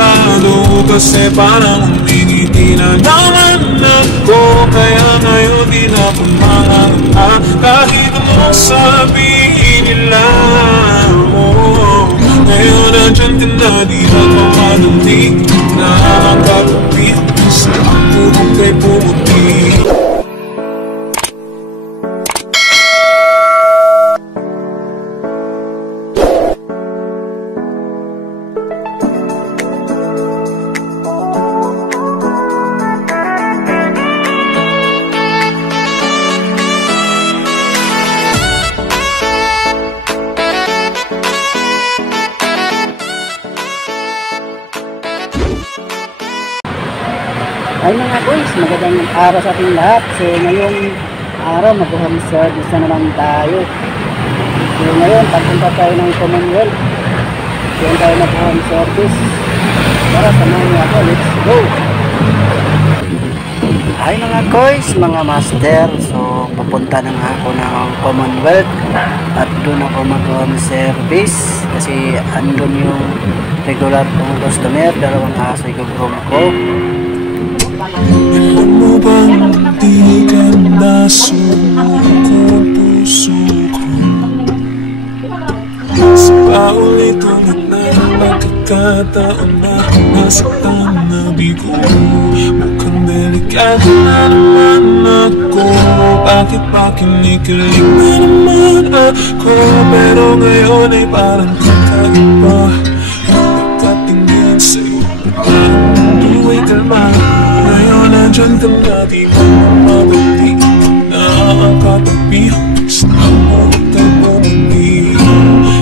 delikado kasi parang umingiti na naman ako. Kaya ngayon di na pumahanga kahit anong sabihin nila. Ngayon nandyan ka na, di na mamadali na ang katabi sa ako kay pumuti. Ay mga boys, magandang araw sa ating lahat. So ngayong araw mag-home service na naman tayo. So ngayon papunta tayo ng Commonwealth. Diyan tayo mag-home service. Tara, samahan niyo ako, let's go! Ay mga boys, mga master, so pupunta na nga ako ng Commonwealth at doon ako mag-home service kasi andun yung regular kong customer, dalawang aso yung room ko. Alam mo bang di ka nasumukong puso ko? Sa paulit-ulit na pagkakataon na nasaktan na bigo. Mukhang delikado na naman ako. Bakit ba kinikilig na naman ako? Pero ngayon ay parang kakaiba. Pagkatingin sa'yo, duway kalma. Ngayon nandyan ka na, di mo mamadali na ang katabi sa ako kay pumuti.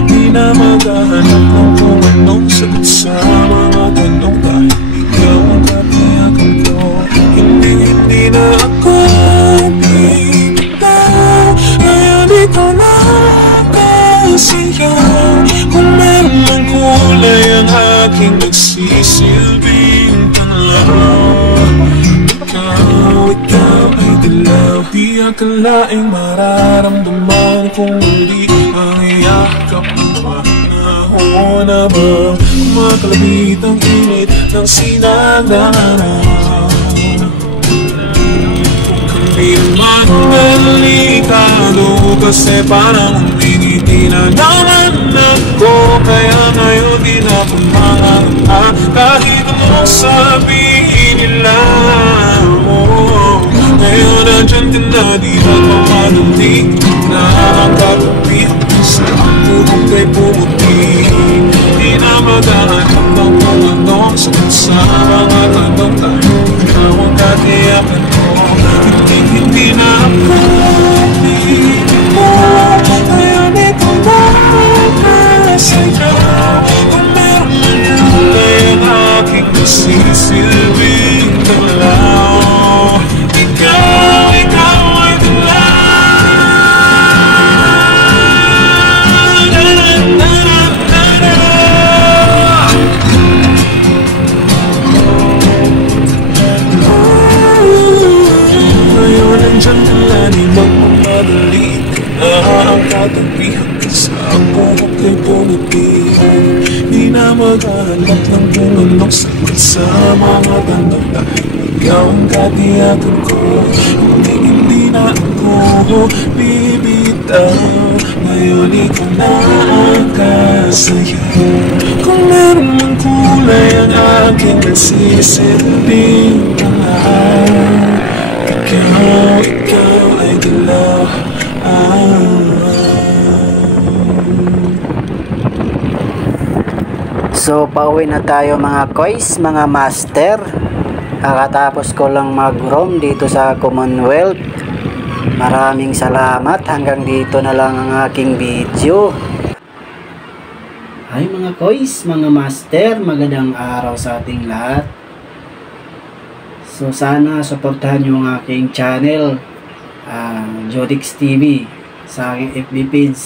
Di na maghahanap ng kung anong sagot sa mga tanong dahil ikaw ang katiyakan ko. Hindi na ako bibitaw. Ngayon ikaw na kasiyaw. Kung meron mang kulay ang aking nagsisilbing panlaw. Ikaw ay dilaw. Di akalaing mararamdaman kung muli ang iyakap ng panahon na ba makalabit ang init ng sinagdanan. Di naman delikado kasi parang umingiti na naman ako. Kaya ngayon di na pumahanga kahit anong sabihin nila. Ngayon nandyan ka na, di na mamadali na ang katabi sa ako kay pumuti. Di na maghahanap ng kung anong sagot sa mga tanong dahil ikaw ang katiyakan ko. Hindi na ako bibitaw. Ngayon ikaw na kasayaw. Kung meron man kulay ang aking nagsisilbing talaw. Ikaw ay ngayon nandyan ka na, di magmamadali ka na ang katabihan sa ako kay pumuti. Di na maghahanap ng kung anong sagot sa mga tanong dahil ikaw ang katiyakan ko. Hindi na ako bibitaw. Ngayon ikaw na ang kasayaw. Kung meron mang kulay ang aking nagsisilbing panahon. Ikaw ay dilaw. So pauwi na tayo mga kois, mga master. Kakatapos ko lang mag-roam dito sa Commonwealth. Maraming salamat. Hanggang dito na lang ang aking video. Hi mga kois, mga master, magandang araw sa ating lahat. So sana suportahan nyo ang aking channel, Jodix TV, sa aking FB page,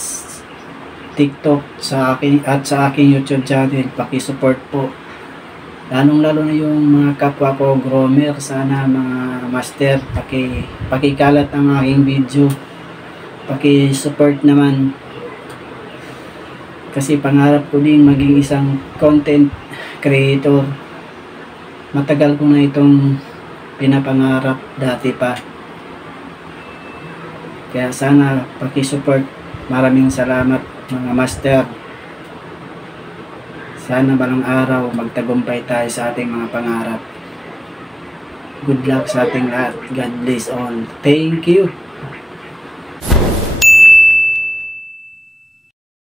TikTok, sa aking YouTube channel. Paki-support po. Lalong-lalo na yung mga kapwa ko groomer. Sana mga master, pakikalat ang aking video. Paki-support naman. Kasi pangarap ko din maging isang content creator. Matagal ko na itong pinapangarap dati pa. Kaya sana pakisupport. Maraming salamat mga master. Sana balang araw magtagumpay tayo sa ating mga pangarap. Good luck sa ating lahat. God bless all. Thank you.